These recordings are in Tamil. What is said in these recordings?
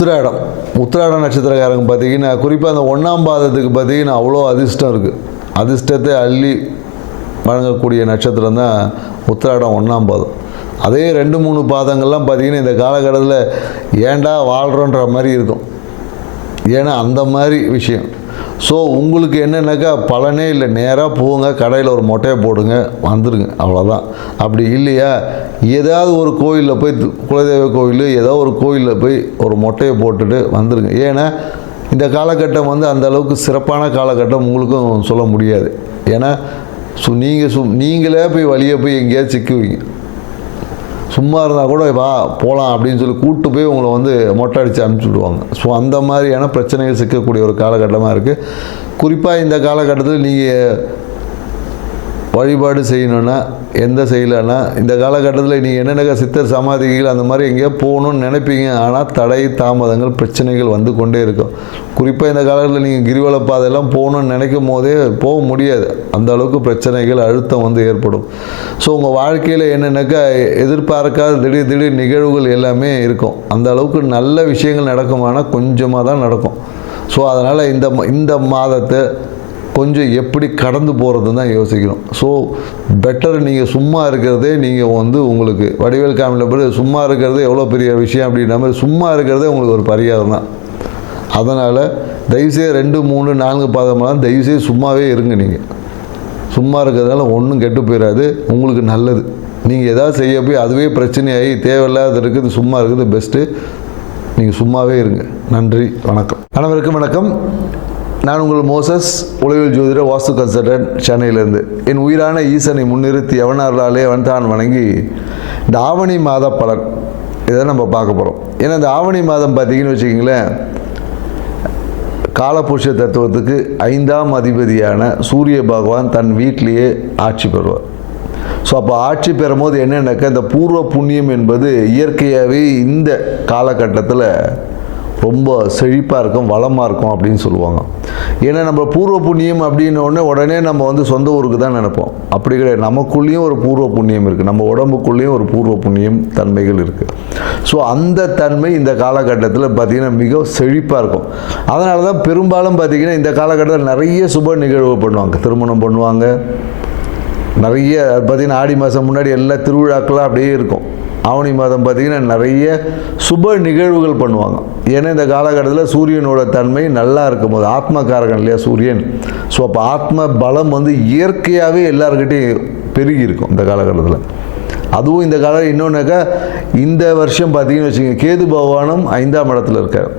உத்திராடம் நட்சத்திரக்காரங்க பார்த்தீங்கன்னா குறிப்பாக அந்த 1ஆம் பாதத்துக்கு பார்த்தீங்கன்னா அவ்வளோ அதிர்ஷ்டம் இருக்குது. அதிர்ஷ்டத்தை அள்ளி வழங்கக்கூடிய நட்சத்திரம் தான் உத்திராடம் 1ஆம் பாதம். அதே 2-3 பாதங்கள்லாம் பார்த்தீங்கன்னா இந்த காலகட்டத்தில் ஏண்டா வாழ்கிறோன்ற மாதிரி இருக்கும். ஏன்னா அந்த மாதிரி விஷயம். ஸோ உங்களுக்கு என்னென்னாக்கா பலனே இல்லை, நேராக போங்க, கடையில் ஒரு மொட்டையை போடுங்க, வந்துடுங்க, அவ்வளோதான். அப்படி இல்லையா ஏதாவது ஒரு கோயிலில் போய், குலதெய்வ கோயில் ஏதோ ஒரு கோயிலில் போய் ஒரு மொட்டையை போட்டுட்டு வந்துடுங்க. ஏன்னா இந்த காலகட்டம் வந்து அந்த அளவுக்கு சிறப்பான காலகட்டம் உங்களுக்கும் சொல்ல முடியாது. ஏன்னா நீங்களே போய் வழியே போய் எங்கேயாவது சிக்குவீங்க. சும்மா இருந்தால் கூட வா போகலாம் அப்படின்னு சொல்லி கூப்பிட்டு போய் உங்களை வந்து மொட்டை அடித்து அனுப்பிச்சுடுவாங்க. ஸோ அந்த மாதிரியான பிரச்சனைகள் சிக்கக்கூடிய ஒரு காலகட்டமாக இருக்குது. குறிப்பாக இந்த காலகட்டத்தில் நீங்கள் வழிபாடு செய்யணுன்னா எந்த செய்யலைன்னா இந்த காலகட்டத்தில் நீங்கள் என்னென்ன சித்தர் சமாதிகள் அந்த மாதிரி எங்கேயோ போகணுன்னு நினைப்பீங்க. ஆனால் தடை தாமதங்கள் பிரச்சனைகள் வந்து கொண்டே இருக்கும். குறிப்பாக இந்த காலத்தில் நீங்கள் கிரிவல பாதையெல்லாம் போகணுன்னு நினைக்கும் போதே போக முடியாது. அந்த அளவுக்கு பிரச்சனைகள் அழுத்தம் வந்து ஏற்படும். ஸோ உங்கள் வாழ்க்கையில் என்னென்னாக்கா எதிர்பார்க்காத திடீர் நிகழ்வுகள் எல்லாமே இருக்கும். அந்த அளவுக்கு நல்ல விஷயங்கள் நடக்குமானால் கொஞ்சமாக தான் நடக்கும். ஸோ அதனால் இந்த மாதத்தை கொஞ்சம் எப்படி கடந்து போகிறது தான் யோசிக்கணும். ஸோ பெட்டர் நீங்கள் சும்மா இருக்கிறதே, நீங்கள் வந்து உங்களுக்கு வடிவேல் காமியில் போய் சும்மா இருக்கிறதே எவ்வளோ பெரிய விஷயம் அப்படின்ற மாதிரி சும்மா இருக்கிறதே உங்களுக்கு ஒரு பரிகாரம் தான். அதனால் தயவுசெய்து 2, 3, 4 பாதமெல்லாம் தயவுசெய்து சும்மாவே இருங்க. நீங்கள் சும்மா இருக்கிறதுனால ஒன்றும் கெட்டு போயிடாது, உங்களுக்கு நல்லது. நீங்கள் எதாவது செய்ய போய் அதுவே பிரச்சனையாகி தேவையில்லாத இருக்குது, சும்மா இருக்குது பெஸ்ட்டு. நீங்கள் சும்மாவே இருங்க. நன்றி, வணக்கம். அனைவருக்கும் வணக்கம். நான் உங்கள் மோசஸ், உளவியல் ஜோதிடர், வாஸ்து கன்சல்டன்ட், சென்னையிலேருந்து. என் உயிரான ஈசனை முன்னிறுத்தி எவனார்களாலே அவன் தான் வணங்கி இந்த ஆவணி மாத பலன் இதை நம்ம பார்க்க போகிறோம். ஏன்னா இந்த ஆவணி மாதம் பார்த்தீங்கன்னு வச்சுக்கிங்களேன், காலபுருஷ தத்துவத்துக்கு 5ஆம் அதிபதியான சூரிய பகவான் தன் வீட்டிலேயே ஆட்சி பெறுவார். ஸோ அப்போ ஆட்சி பெறும்போது என்னென்னாக்கா இந்த பூர்வ புண்ணியம் என்பது இயற்கையாகவே இந்த காலகட்டத்தில் ரொம்ப செழிப்பாக இருக்கும், வளமாக இருக்கும் அப்படின்னு சொல்லுவாங்க. ஏன்னா நம்ம பூர்வ புண்ணியம் அப்படின்னோடனே உடனே நம்ம வந்து சொந்த ஊருக்கு தான் நினைப்போம். அப்படி கிடையாது. நமக்குள்ளேயும் ஒரு பூர்வ புண்ணியம் இருக்குது, நம்ம உடம்புக்குள்ளேயும் ஒரு பூர்வ புண்ணியம் தன்மைகள் இருக்குது. ஸோ அந்த தன்மை இந்த காலகட்டத்தில் பார்த்திங்கன்னா மிக செழிப்பாக இருக்கும். அதனால தான் பெரும்பாலும் பார்த்திங்கன்னா இந்த காலகட்டத்தில் நிறைய சுப நிகழ்வு பண்ணுவாங்க. திருமணம் பண்ணுவாங்க, நிறைய பார்த்திங்கன்னா ஆடி மாதம் முன்னாடி எல்லா திருவிழாக்களாக அப்படியே இருக்கும். ஆவணி மாதம் பார்த்திங்கன்னா நிறைய சுப நிகழ்வுகள் பண்ணுவாங்க. ஏன்னா இந்த காலகட்டத்தில் சூரியனோட தன்மை நல்லா இருக்கும் போது, ஆத்மகாரகன் இல்லையா சூரியன். ஸோ அப்போ ஆத்ம பலம் வந்து இயற்கையாகவே எல்லாருக்கிட்டையும் பெருகி இருக்கும் இந்த காலகட்டத்தில். அதுவும் இந்த காலம் இன்னொன்றாக்கா இந்த வருஷம் பார்த்திங்கன்னு வச்சுக்கோங்க, கேது பகவானும் 5ஆம் இடத்துல இருக்கார்.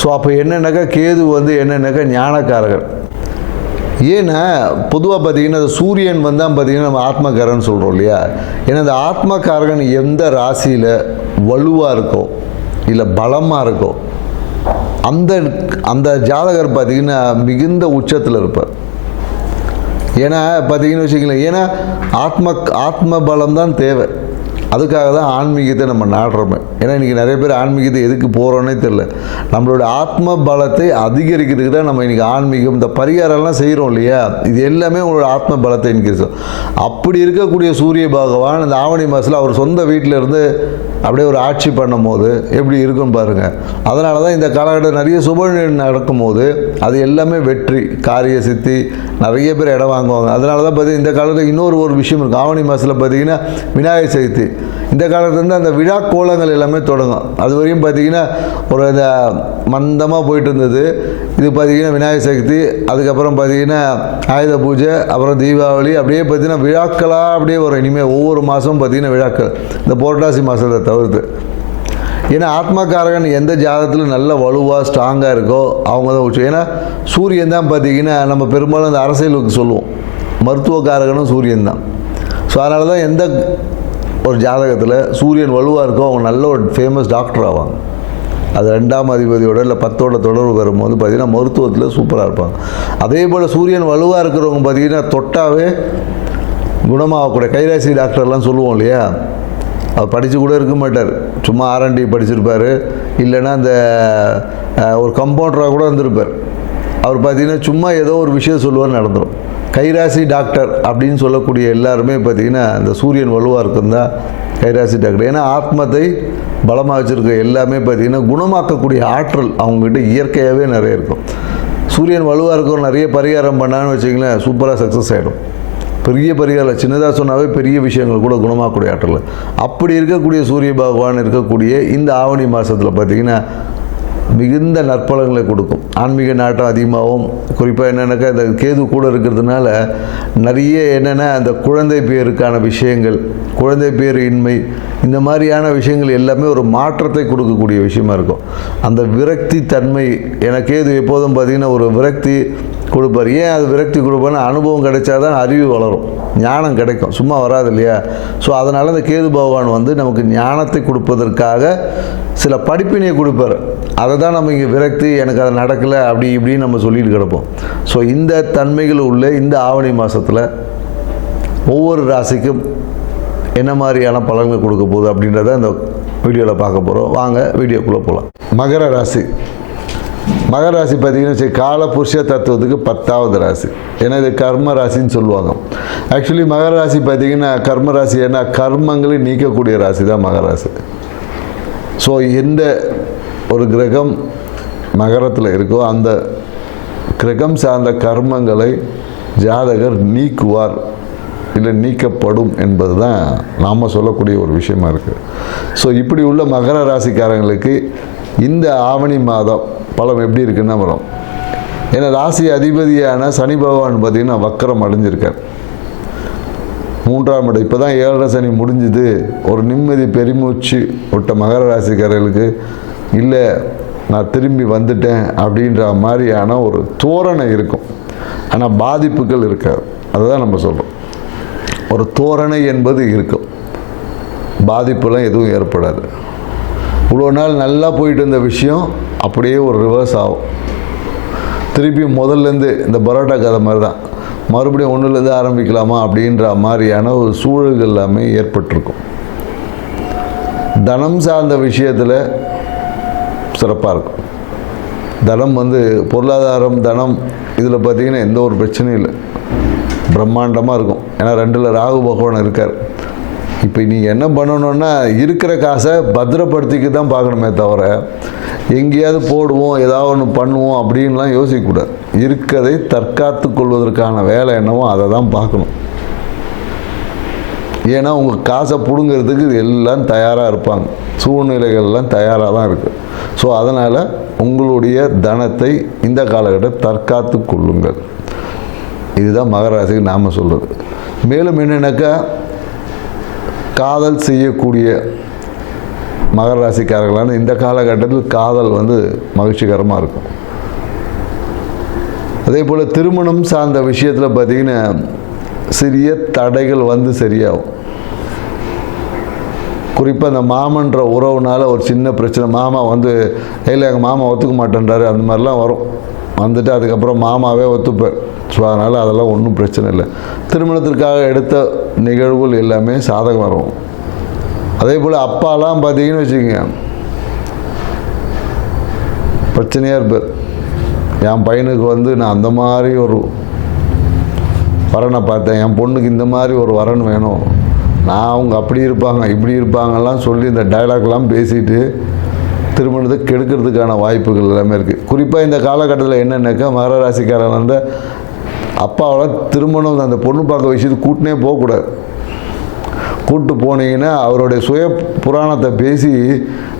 ஸோ அப்போ என்னென்னாக்கா கேது வந்து என்னென்னாக்கா ஞானக்காரகன். ஏன்னா பொதுவாக பார்த்திங்கன்னா அந்த சூரியன் வந்தால் பார்த்திங்கன்னா நம்ம ஆத்மகாரகன் சொல்கிறோம் இல்லையா. ஏன்னா அந்த ஆத்மகாரகன் எந்த ராசியில் வலுவாக இருக்கோ இல்லை பலமாக இருக்கோ அந்த ஜாதகர் பார்த்திங்கன்னா மிகுந்த உச்சத்தில் இருப்பார். ஏன்னா பார்த்திங்கன்னு வச்சுக்கலாம், ஏன்னா ஆத்ம பலம் தான் தேவை. அதுக்காக தான் ஆன்மீகத்தை நம்ம நாடுறோமே. ஏன்னா இன்றைக்கி நிறைய பேர் ஆன்மீகத்தை எதுக்கு போகிறோன்னே தெரில. நம்மளோட ஆத்ம பலத்தை அதிகரிக்கிறதுக்கு தான் நம்ம இன்றைக்கி ஆன்மீகம் இந்த பரிகாரம்லாம் செய்கிறோம் இல்லையா. இது எல்லாமே உங்களோட ஆத்ம பலத்தை இன்க்ரீஸ். அப்படி இருக்கக்கூடிய சூரிய பகவான் இந்த ஆவணி மாதத்தில் அவர் சொந்த வீட்டில் இருந்து அப்படியே ஒரு ஆட்சி பண்ணும் போது எப்படி இருக்குன்னு பாருங்கள். அதனால தான் இந்த காலகட்டம் நிறைய சுப நடக்கும் போது அது எல்லாமே வெற்றி, காரிய சித்தி, நிறைய பேர் இடம் வாங்குவாங்க. அதனால தான் பார்த்தீங்கன்னா இந்த காலத்தில் இன்னொரு விஷயம் இருக்குது. ஆவணி மாதத்தில் பார்த்திங்கன்னா விநாயகர் சதுர்த்தி. இந்த காலத்துலேருந்து அந்த விழா கோலங்கள் எல்லாமே தொடங்கும். அது வரையும் பார்த்திங்கன்னா ஒரு இந்த மந்தமாக போயிட்டு இருந்தது. இது பார்த்திங்கன்னா விநாயகர் சதுர்த்தி, அதுக்கப்புறம் பார்த்திங்கன்னா ஆயுத பூஜை, அப்புறம் தீபாவளி, அப்படியே பார்த்திங்கன்னா விழாக்களாக அப்படியே வரும். இனிமேல் ஒவ்வொரு மாதமும் பார்த்திங்கன்னா விழாக்கள், இந்த புரட்டாசி மாதத்தை தவிர்த்து. ஏன்னா ஆத்மகாரகன் எந்த ஜாதகத்தில் நல்ல வலுவாக ஸ்ட்ராங்காக இருக்கோ அவங்க தான் உச்சம். ஏன்னா சூரியன் தான் பார்த்திங்கன்னா நம்ம பெரும்பாலும் அந்த அரசியலுக்கு சொல்லுவோம், மருத்துவக்காரகனும் சூரியன் தான். ஸோ அதனால தான் எந்த ஒரு ஜாதகத்தில் சூரியன் வலுவாக இருக்கோ அவங்க நல்ல ஒரு ஃபேமஸ் டாக்டர் ஆவாங்க. அது 2ஆம் அதிபதியோட இல்லை 10ஓட தொடர்பு வரும்போது பார்த்திங்கன்னா மருத்துவத்தில் சூப்பராக இருப்பாங்க. அதே போல் சூரியன் வலுவாக இருக்கிறவங்க பார்த்திங்கன்னா தொட்டாவே குணமாகக்கூடிய கைராசி டாக்டர்லாம் சொல்லுவோம் இல்லையா. அவர் படித்து கூட இருக்க மாட்டார், சும்மா R&D படிச்சிருப்பார், இல்லைன்னா அந்த ஒரு கம்பவுண்டராக கூட இருந்திருப்பார். அவர் பார்த்திங்கன்னா சும்மா ஏதோ ஒரு விஷயம் சொல்லுவார், நடந்துடும். கைராசி டாக்டர் அப்படின்னு சொல்லக்கூடிய எல்லாருமே பார்த்திங்கன்னா இந்த சூரியன் வலுவாக இருக்கும் தான் கைராசி டாக்டர். ஏன்னா ஆத்மத்தை பலமாக வச்சுருக்க எல்லாமே பார்த்திங்கன்னா குணமாக்கக்கூடிய ஆற்றல் அவங்ககிட்ட இயற்கையாகவே நிறைய இருக்கும். சூரியன் வலுவாக இருக்கும், நிறைய பரிகாரம் பண்ணான்னு வச்சிங்களேன், சூப்பராக சக்ஸஸ் ஆகிடும். பெரிய பரிகாரம் சின்னதாக சொன்னாவே பெரிய விஷயங்கள் கூட குணமாக்கக்கூடிய ஆற்றல். அப்படி இருக்கக்கூடிய சூரிய பகவான் இருக்கக்கூடிய இந்த ஆவணி மாதத்தில் பார்த்திங்கன்னா மிகுந்த நற்பலங்களை கொடுக்கும். ஆன்மீக நாட்டம் அதிகமாகவும், குறிப்பாக என்னென்னாக்கா இந்த கேது கூட இருக்கிறதுனால நிறைய என்னென்னா அந்த குழந்தை பேருக்கான விஷயங்கள், குழந்தை பேர் இன்மை, இந்த மாதிரியான விஷயங்கள் எல்லாமே ஒரு மாற்றத்தை கொடுக்கக்கூடிய விஷயமா இருக்கும். அந்த விரக்தி தன்மை, எனக்கு கேது எப்போதும் பார்த்திங்கன்னா ஒரு விரக்தி கொடுப்பார். ஏன் அது விரக்தி கொடுப்பார்னா அனுபவம் கிடைச்சாதான் அறிவு வளரும், ஞானம் கிடைக்கும், சும்மா வராது இல்லையா. ஸோ அதனால் அந்த கேது பகவான் வந்து நமக்கு ஞானத்தை கொடுப்பதற்காக சில படிப்பினையை கொடுப்பார். அதை தான் நம்ம இங்கே விரக்தி, எனக்கு அது நடக்கலை அப்படி இப்படின்னு நம்ம சொல்லிட்டு கிடப்போம். ஸோ இந்த தன்மைகள் உள்ள இந்த ஆவணி மாதத்தில் ஒவ்வொரு ராசிக்கும் என்ன மாதிரியான பலன்கள் கொடுக்க போகுது அப்படின்றத இந்த வீடியோவில் பார்க்க போகிறோம். வாங்க வீடியோக்குள்ளே போகலாம். மகர ராசி. மகர ராசி பார்த்திங்கன்னா சரி, கால புருஷ தத்துவத்துக்கு 10வது ராசி. ஏன்னா இது கர்ம ராசின்னு சொல்லுவாங்க. ஆக்சுவலி மகர ராசி பார்த்திங்கன்னா கர்ம ராசி, ஏன்னா கர்மங்களை நீக்கக்கூடிய ராசி தான் மகர ராசி. ஸோ எந்த ஒரு கிரகம் மகரத்தில் இருக்கோ அந்த கிரகம் சார்ந்த கர்மங்களை ஜாதகர் நீக்குவார், இல்லை நீக்கப்படும் என்பது தான் நாம் சொல்லக்கூடிய ஒரு விஷயமா இருக்குது. ஸோ இப்படி உள்ள மகர ராசிக்காரங்களுக்கு இந்த ஆவணி மாதம் பலம் எப்படி இருக்குன்னா வரும். ஏன்னா ராசி அதிபதியான சனி பகவான் பார்த்திங்கன்னா வக்கரம் அடைஞ்சிருக்கார், 3ஆம் இடம். இப்போ தான் 7.5 சனி முடிஞ்சுது. ஒரு நிம்மதி பெருமூச்சு விட்ட மகர ராசிக்காரர்களுக்கு இல்லை நான் திரும்பி வந்துட்டேன் அப்படின்ற மாதிரியான ஒரு தோரணை இருக்கும். ஆனால் பாதிப்புகள் இருக்காது. அதுதான் நம்ம சொல்கிறோம். ஒரு தோரணை என்பது இருக்கும், பாதிப்புலாம் எதுவும் ஏற்படாது. இவ்வளோ நாள் நல்லா போயிட்டு இருந்த விஷயம் அப்படியே ஒரு ரிவர்ஸ் ஆகும். திருப்பி முதல்லேருந்து இந்த பரோட்டா கதை மாதிரி தான், மறுபடியும் ஒன்றுலேருந்து ஆரம்பிக்கலாமா அப்படின்ற மாதிரியான ஒரு சூழல்கள் எல்லாமே ஏற்பட்டிருக்கும். தனம் சார்ந்த விஷயத்தில் சிறப்பாக இருக்கும். தனம் வந்து பொருளாதாரம், தனம் இதில் பார்த்திங்கன்னா எந்த ஒரு பிரச்சனையும் இல்லை, பிரம்மாண்டமாக இருக்கும். ஏன்னா 2ல் ராகு பகவான் இருக்கார். இப்போ நீங்கள் என்ன பண்ணணுன்னா இருக்கிற காசை பத்திரப்படுத்திக்க தான் பார்க்கணுமே தவிர எங்கேயாவது போடுவோம் ஏதாவது ஒன்று பண்ணுவோம் அப்படின்லாம் யோசிக்கக்கூடாது. இருக்கிறதை தற்காத்து கொள்வதற்கான வேலை என்னவோ அதை தான் பார்க்கணும். ஏன்னா உங்கள் காசை பிடுங்கிறதுக்கு எல்லாம் தயாராக இருப்பாங்க, சூழ்நிலைகள்லாம் தயாராக தான் இருக்குது. ஸோ அதனால் உங்களுடைய தனத்தை இந்த காலகட்டத்தில் தற்காத்து கொள்ளுங்கள். இதுதான் மகர ராசிக்கு நாம் சொல்கிறது. மேலும் என்னென்னாக்கா காதல் செய்யக்கூடிய மகர ராசிக்காரர்களான இந்த காலகட்டத்தில் காதல் வந்து மகிழ்ச்சிகரமாக இருக்கும். அதே போல் திருமணம் சார்ந்த விஷயத்தில் பார்த்திங்கன்னா சிறிய தடைகள் வந்து சரியாகும். குறிப்பாக அந்த மாமன்ற உறவுனால ஒரு சின்ன பிரச்சனை, மாமா வந்து இல்லை எங்கள் மாமா ஒத்துக்க மாட்டேன்றாரு, அந்த மாதிரிலாம் வரும். வந்துட்டு அதுக்கப்புறம் மாமாவே ஒத்துப்பார். ஸோ அதனால் அதெல்லாம் ஒன்றும் பிரச்சனை இல்லை. திருமணத்திற்காக எடுத்த நிகழ்வுகள் எல்லாமே சாதகம் வரும். அதே போல் அப்பாலாம் பார்த்தீங்கன்னு வச்சுக்கோங்க பிரச்சனையாக இருப்பார். என் பையனுக்கு வந்து நான் அந்த மாதிரி ஒரு வரனை பார்த்தேன், என் பொண்ணுக்கு இந்த மாதிரி ஒரு வரன் வேணும், நான் அவங்க அப்படி இருப்பாங்க இப்படி இருப்பாங்கலாம் சொல்லி இந்த டைலாக்லாம் பேசிட்டு திருமணத்தை கெடுக்கிறதுக்கான வாய்ப்புகள் எல்லாமே இருக்குது. குறிப்பாக இந்த காலகட்டத்தில் என்னென்னாக்கா மகர ராசிக்காரன் வந்து அப்பாவோட திருமணம் அந்த பொண்ணு பார்க்க விஷயத்துக்கு கூட்டினே போகக்கூடாது. கூப்பிட்டு போனீங்கன்னா அவருடைய சுய புராணத்தை பேசி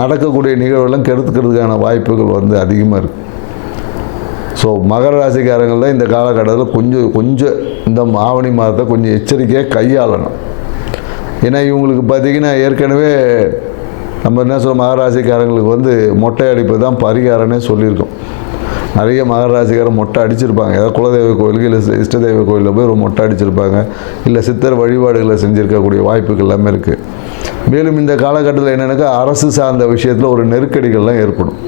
நடக்கக்கூடிய நிகழ்வுலாம் கெடுத்துக்கிறதுக்கான வாய்ப்புகள் வந்து அதிகமாக இருக்குது. ஸோ மகர ராசிக்காரங்கள் தான் இந்த காலகட்டத்தில் கொஞ்சம் இந்த ஆவணி மாதத்தை கொஞ்சம் எச்சரிக்கையாக கையாளணும். ஏன்னா இவங்களுக்கு பார்த்திங்கன்னா ஏற்கனவே நம்ம என்ன சொல்ல மகராசிக்காரங்களுக்கு வந்து மொட்டை அடிப்பு தான் பரிகாரம்னே சொல்லியிருக்கோம். நிறைய மகராசிக்காரன் மொட்டை அடிச்சிருப்பாங்க. ஏதாவது குலதெய்வ கோயிலுக்கு இல்லை இஷ்டதெய்வ கோயிலில் போய் ஒரு மொட்டை அடிச்சிருப்பாங்க, இல்லை சித்தர் வழிபாடுகளை செஞ்சுருக்கக்கூடிய வாய்ப்புகள் எல்லாமே இருக்குது. மேலும் இந்த காலகட்டத்தில் என்னென்னாக்கா அரசு சார்ந்த விஷயத்தில் ஒரு நெருக்கடிகள்லாம் ஏற்படும்.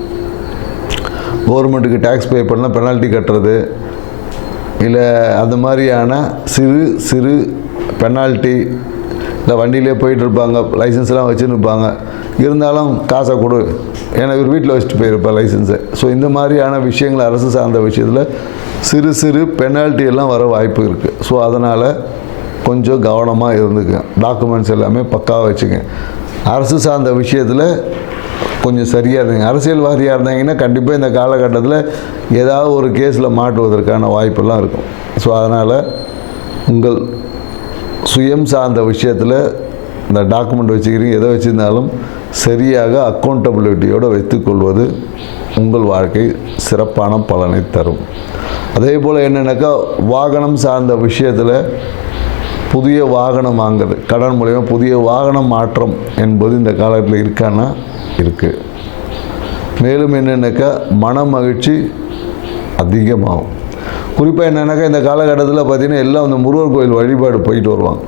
கவர்மெண்ட்டுக்கு டேக்ஸ் பே பண்ணால் பெனால்ட்டி கட்டுறது, இல்லை அந்த மாதிரியான சிறு பெனால்ட்டி, இல்லை வண்டியிலே போயிட்டுருப்பாங்க, லைசன்ஸ்லாம் வச்சுன்னு இருப்பாங்க, இருந்தாலும் காசை கொடு, ஏன்னா இவர் வீட்டில் வச்சுட்டு போயிருப்பார் லைசன்ஸை. ஸோ இந்த மாதிரியான விஷயங்கள் அரசு சார்ந்த விஷயத்தில் சிறு சிறு பெனால்ட்டி எல்லாம் வர வாய்ப்பு இருக்குது. ஸோ அதனால் கொஞ்சம் கவனமாக இருந்துங்க. டாக்குமெண்ட்ஸ் எல்லாமே பக்காவாக வச்சுங்க. அரசு சார்ந்த விஷயத்தில் கொஞ்சம் சரியாக இருந்துங்க. அரசியல்வாதியாக இருந்தாங்கன்னா கண்டிப்பாக இந்த காலகட்டத்தில் ஏதாவது ஒரு கேஸில் மாட்டுவதற்கான வாய்ப்பெல்லாம் இருக்கும். ஸோ அதனால் உங்கள் சுயம் சார்ந்த விஷயத்தில் இந்த டாக்குமெண்ட் வச்சுக்கிறீங்க, எதை வச்சுருந்தாலும் சரியாக அக்கௌண்டபிலிட்டியோடு வைத்துக்கொள்வது உங்கள் வாழ்க்கை சிறப்பான பலனை தரும். அதே போல் என்னென்னாக்கா வாகனம் சார்ந்த விஷயத்தில் புதிய வாகனம் வாங்குறது, கடன் மூலயமா புதிய வாகனம் மாற்றம் என்பது இந்த காலத்தில் இருக்கான்னா இருக்குது. மேலும் என்னென்னாக்கா மன மகிழ்ச்சி அதிகமாகும். குறிப்பாக என்னென்னாக்கா இந்த காலகட்டத்தில் பார்த்திங்கன்னா எல்லாம் அந்த முருகர் கோயில் வழிபாடு போயிட்டு வருவாங்க.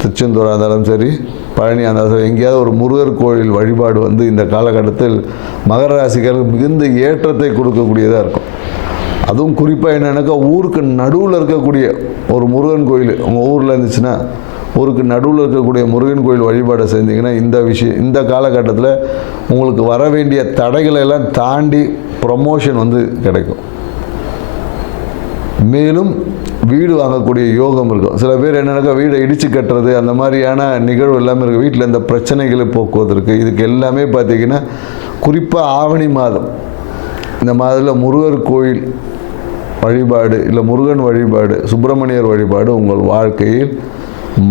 திருச்செந்தூராக இருந்தாலும் சரி, பழனியாக இருந்தாலும் சரி, எங்கேயாவது ஒரு முருகர் கோயில் வழிபாடு வந்து இந்த காலகட்டத்தில் மகர ராசிக்காரருக்கு மிகுந்த ஏற்றத்தை கொடுக்கக்கூடியதாக இருக்கும். அதுவும் குறிப்பாக என்னென்னாக்கா ஊருக்கு நடுவில் இருக்கக்கூடிய ஒரு முருகன் கோயில் உங்கள் ஊரில் இருந்துச்சுன்னா, ஊருக்கு நடுவில் இருக்கக்கூடிய முருகன் கோயில் வழிபாடை செஞ்சிங்கன்னா இந்த காலகட்டத்தில் உங்களுக்கு வர வேண்டிய தடைகளை எல்லாம் தாண்டி ப்ரமோஷன் வந்து கிடைக்கும். மேலும் வீடு வாங்கக்கூடிய யோகம் இருக்கும். சில பேர் என்னென்னாக்கா வீடை இடித்து கட்டுறது அந்த மாதிரியான நிகழ்வு எல்லாமே இருக்குது. வீட்டில் இந்த பிரச்சனைகளை போக்குவதற்கு இதுக்கு எல்லாமே பார்த்திங்கன்னா குறிப்பாக ஆவணி மாதம், இந்த மாதத்தில் முருகர் கோயில் வழிபாடு இல்லை முருகன் வழிபாடு, சுப்பிரமணியர் வழிபாடு உங்கள் வாழ்க்கையில்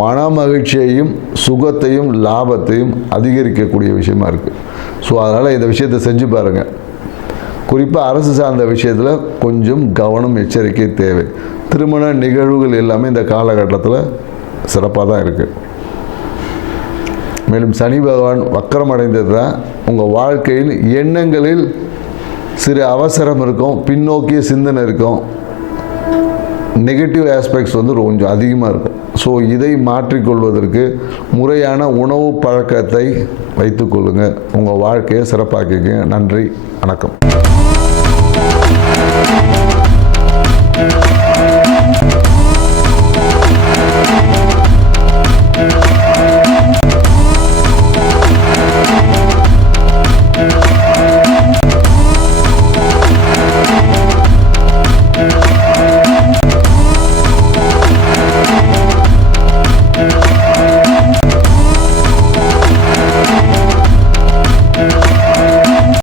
மன மகிழ்ச்சியையும் சுகத்தையும் லாபத்தையும் அதிகரிக்கக்கூடிய விஷயமா இருக்குது. ஸோ அதனால் இந்த விஷயத்தை செஞ்சு பாருங்கள். குறிப்பாக அரசு சார்ந்த விஷயத்தில் கொஞ்சம் கவனம், எச்சரிக்கை தேவை. திருமண நிகழ்வுகள் எல்லாமே இந்த காலகட்டத்தில் சிறப்பாக தான் இருக்குது. மேலும் சனி பகவான் வக்கரம் அடைந்தது தான் உங்கள் வாழ்க்கையில் எண்ணங்களில் சிறு அவசரம் இருக்கும், பின்னோக்கிய சிந்தனை இருக்கும், நெகட்டிவ் ஆஸ்பெக்ட்ஸ் வந்து கொஞ்சம் அதிகமாக இருக்கும். ஸோ இதை மாற்றிக்கொள்வதற்கு முறையான உணவு பழக்கத்தை வைத்துக்கொள்ளுங்கள். உங்கள் வாழ்க்கையை சிறப்பாக்கிக்கங்க. நன்றி, வணக்கம்.